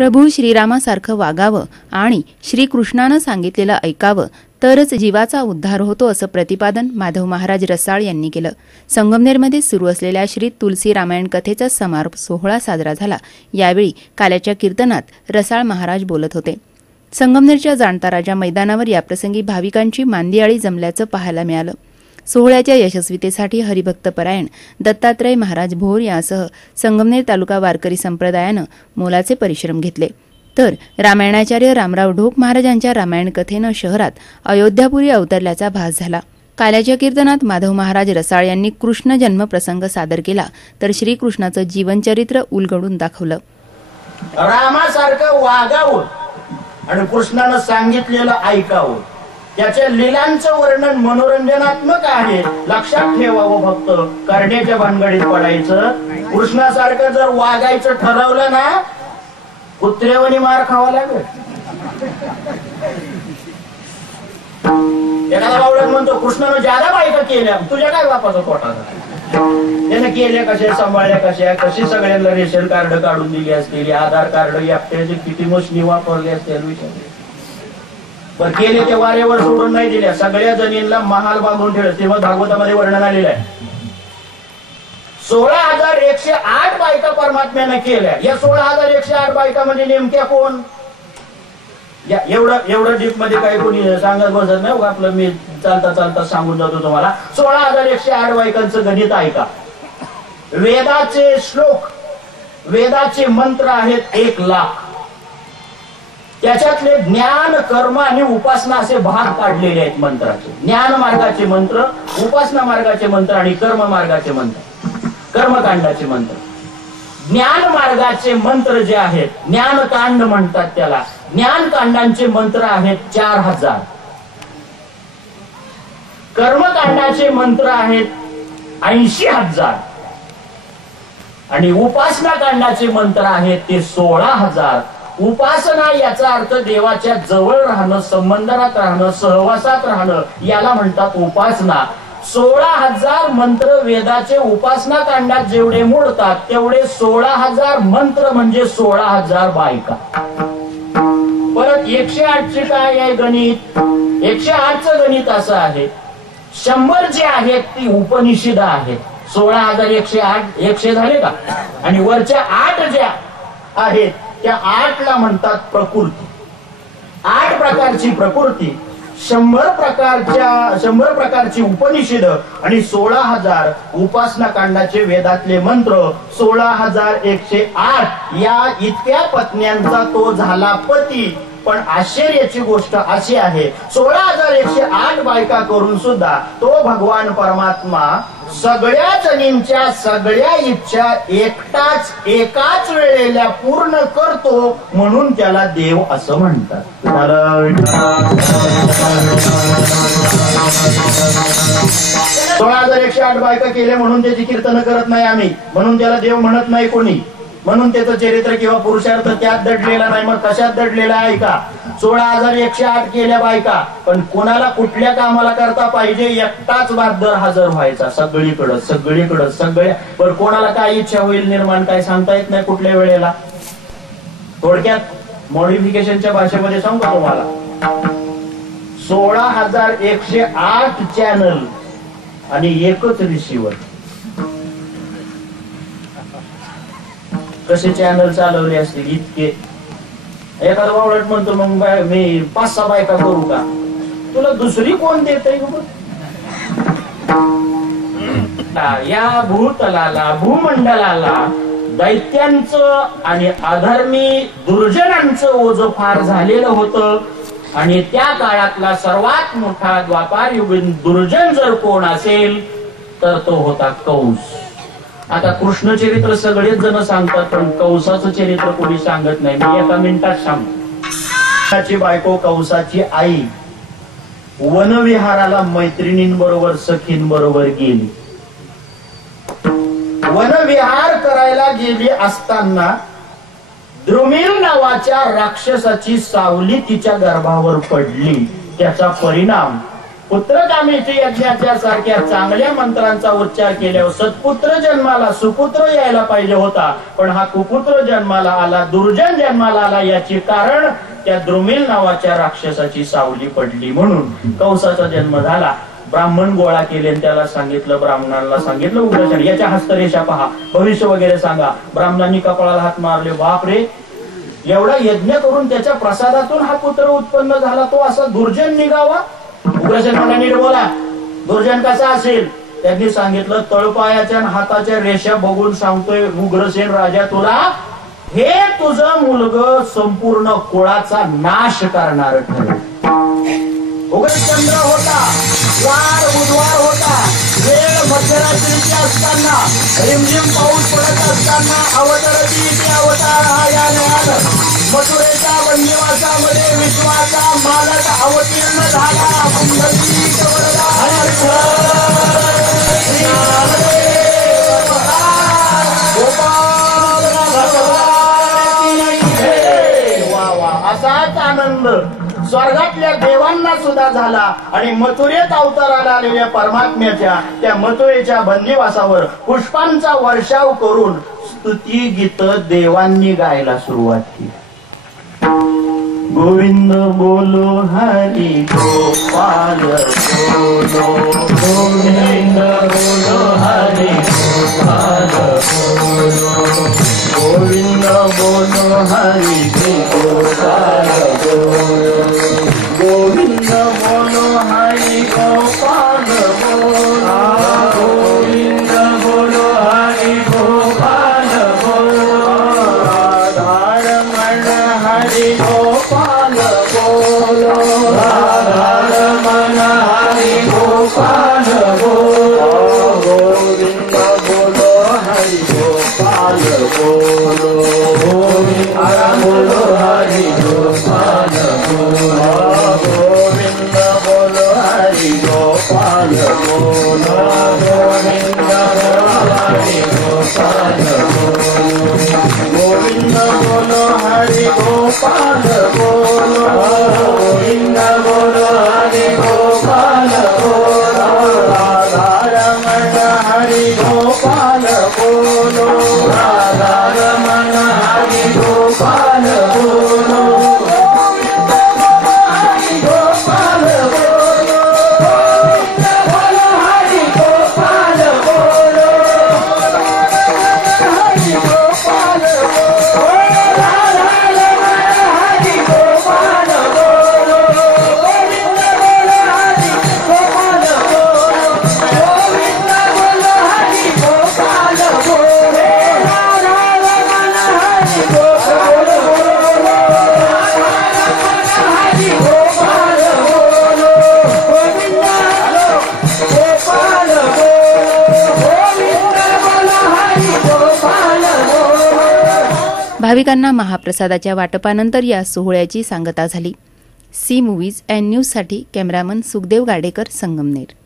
प्रभू श्रीरामासारखं वागावं आणि श्रीकृष्णानं सांगितलेलं ऐकावं तरच जीवाचा उद्धार होतो असं प्रतिपादन माधव महाराज रसाळ यांनी केलं। संगमनेरमध्ये सुरू असलेल्या श्री तुलसी रामायण कथेचा समारोप सोहळा साजरा झाला। यावेळी काल्याच्या कीर्तनात रसाळ महाराज बोलत होते। संगमनेरच्या जाणता राजा मैदानावर याप्रसंगी भाविकांची मांदियाळी जमल्याचं पाहायला मिळालं। सोहळ्याच्या यशस्वीतेसाठी हरिभक्तपरायण दत्तात्रय महाराज भोर यासह संगमनेर तालुका वारकरी संप्रदायानं मोलाचे परिश्रम घेतले। तर रामायणाचार्य रामराव ढोक महाराजांच्या रामायण कथेनं शहरात अयोध्यापुरी अवतरल्याचा भास झाला। काल्याच्या कीर्तनात माधव महाराज रसाळ यांनी कृष्ण जन्म प्रसंग सादर केला, तर श्रीकृष्णाचं जीवनचरित्र उलगडून दाखवलं। रामासारखं वागावं आणि कृष्णानं सांगितलेलं ऐकावं, त्याच्या लीलांचं वर्णन मनोरंजनात्मक आहे, लक्षात ठेवावं। फक्त करण्याच्या भानगडीत पडायचं। कृष्णासारखं जर वागायचं ठरवलं ना, कुत्र्यावानी मार खावा लागेल। एखादा बावळट म्हणतो कृष्णानं ज्यादा बायका केल्या, तुझ्या काय बापाचा पोटाचा? त्याने केल्या कशा, सांभाळल्या कशा, कशी सगळ्यांना रेशन कार्ड काढून दिली असतील, आधार कार्ड एकट्याचे किती मशनी वापरले असतील विचार। पण केले ते वारेवर सोडून नाही दिल्या, सगळ्या जणींना महाल बांधून ठेवलं। तेव्हा भागवतामध्ये वर्णन आलेलं आहे। 16,108 बायका परमात्म्याने केल्या। या 16,108 बायका म्हणजे नेमक्या कोण? एवढं डीप मध्ये काही कोणी सांगत बसत नाही, आपलं मी चालता चालता सांगून जातो तुम्हाला। 16,108 बायकांचं गणित ऐका। वेदाचे श्लोक, वेदाचे मंत्र आहेत 1,00,000। त्याच्यातले ज्ञान, कर्म आणि उपासना असे भाग काढलेले आहेत मंत्राचे। ज्ञान मार्गाचे मंत्र, उपासना मार्गाचे मंत्र आणि कर्म मार्गाचे मंत्र, कर्मकांडाचे मंत्र। ज्ञान मार्गाचे मंत्र जे आहेत, ज्ञानकांड म्हणतात त्याला, ज्ञानकांडांचे मंत्र आहेत 4,000। कर्मकांडाचे मंत्र आहेत 80,000 आणि उपासना कांडाचे मंत्र आहेत ते 16,000। उपासना याचा अर्थ देवाच्या जवळ राहणं, संबंधात राहणं, सहवासात राहणं, याला म्हणतात उपासना। 16,000 मंत्र वेदाचे उपासना कांडात जेवढे मोडतात, तेवढे 16,000 मंत्र म्हणजे 16,000 बायका। परत 108चे काय आहे गणित? 108चं गणित असं आहे, 100 जे आहेत ती उपनिषद आहेत। 16,108 100 झाले का? आणि वरच्या 8 ज्या आहेत त्या 8ला म्हणतात प्रकृती। 8 प्रकारची प्रकृती, 100 प्रकारची उपनिषद आणि 16,000 उपासना कांडाचे वेदातले मंत्र। 16,108 या इतक्या पत्न्यांचा तो झाला पती। पण आश्चर्याची गोष्ट अशी आहे, 16,108 बायका करून सुद्धा तो भगवान परमात्मा सगळ्या जणींच्या सगळ्या इच्छा एकटाच एकाच वेळेला पूर्ण करतो, म्हणून त्याला देव असं म्हणतात। 16,108 बायका केल्या म्हणून त्याची कीर्तन करत नाही आम्ही, म्हणून त्याला देव म्हणत नाही कोणी, म्हणून त्याचं चरित्र किंवा पुरुषार्थ त्यात दडलेला नाही। मग कशात दडलेला आहे का? 16,108 केल्या बायका, पण कोणाला कुठल्या कामाला करता पाहिजे? एकटाच बहादर हजर व्हायचा सगळीकडं सगळीकडं सगळ्या। पण कोणाला काय इच्छा होईल निर्माण काय सांगता येत नाही कुठल्या वेळेला। थोडक्यात मॉडिफिकेशनच्या भाषेमध्ये सांगतो तुम्हाला, 16,108 चॅनल आणि एकच रिसिव्हर। कसे चॅनल चालवले असतील इतके? एखादा बावळट म्हणतो मग मी 5-6 बायका करू का? तुला दुसरी कोण देतय? या भूतलाला, भूमंडलाला दैत्यांचं आणि अधर्मी दुर्जनांचं ओझ फार झालेलं होतं। आणि त्या काळातला सर्वात मोठा द्वापार युगीन दुर्जन जर कोण असेल तर तो होता कंस। आता कृष्ण चरित्र सगळेच जण सांगतात, पण कंसाचं चरित्र कोणी सांगत नाही। मी एका मिनिटात सांगतो। बायको कंसाची आई वनविहाराला मैत्रिणींबरोबर, सखींबरोबर गेली। वनविहार करायला गेली असताना द्रुमिल नावाच्या राक्षसाची सावली तिच्या गर्भावर पडली। त्याचा परिणाम पुत्रकामेची यज्ञाच्या सारख्या चांगल्या मंत्रांचा उच्चार केल्यावर सत्पुत्र जन्माला सुपुत्र यायला पाहिजे होता, पण हा कुपुत्र जन्माला आला, दुर्जन जन्माला आला. याची कारण त्या द्रुमिल नावाच्या राक्षसाची सावली पडली म्हणून कंसाचा जन्म झाला. ब्राह्मण गोळा केले, त्याला सांगितलं, ब्राह्मणाला सांगितलं उग्रसेन याच्या हस्तरेषा पहा, भविष्य वगैरे सांगा. ब्राह्मणांनी कपाळाला हात मारले, बाप रे, एवढा यज्ञ करून त्याच्या प्रसादातून हा पुत्र उत्पन्न झाला, तो असा दुर्जन निघावा. उग्रसेन म्हणला, नीट बोला, दुर्जन कसा असेल? त्यांनी सांगितलं, तळपायाच्या हाताच्या रेषा बघून सांगतोय उग्रसेन राजा तुला, हे तुझं मुलग संपूर्ण कुळाचा नाश करणार ठरलं. उग्रचंद्र होता, वार बुधवार होता, वेळ मध्यरात्रीची असताना, रिमझिम पाऊस पडत असताना अवतरती इथे अवतार हा याने आलं. मथुरेच्या बंदिवासामध्ये विश्वाचा मालक अवतीर्ण झाला. पुंडलिक असाच आनंद स्वर्गातल्या देवांना सुद्धा झाला. आणि मथुरेत अवताराला आलेल्या परमात्म्याच्या त्या मथुरेच्या बंदिवासावर पुष्पांचा वर्षाव करून स्तुती गीत देवांनी गायला सुरुवात केली. गोविंद बोलो हरी गोपाल बोलो, गोविंद बोलो हरी गोपाल बोलो, गोविंद बोलो हरी गोपाल बोलो, गोविंद बोलो हरी गोपाल बोलो, गोविंद बोलो हरी गोपाल बोलो, राधारमण हरि गोपाल बोलो, राधारमण हरि गोपाल बोलो, गोविंद बोलो हरि गोपाल बोलो, गोविंद बोलो हरि गोपाल बोलो, गोविंद बोलो हरि गोपाल बोलो, गोविंद बोलो हरि गोपाल बोलो, गोविंद बोलो हरि गोपाल बोलो, गोविंद बोलो हरि गोपाल बोलो, राधारमण हरि गोपाल बोलो, राधारमण हरि गोपाल बोलो, गोविंद बोलो हरि गोपाल बोलो, गोविंद बोलो हरि गोपाल बोलो, हरि गोपाल बोलो, भाविकांना महाप्रसादाच्या वाटपानंतर या सोहळ्याची सांगता झाली. सी मूव्हीज अँड न्यूजसाठी कॅमेरामन सुखदेव गाडेकर, संगमनेर.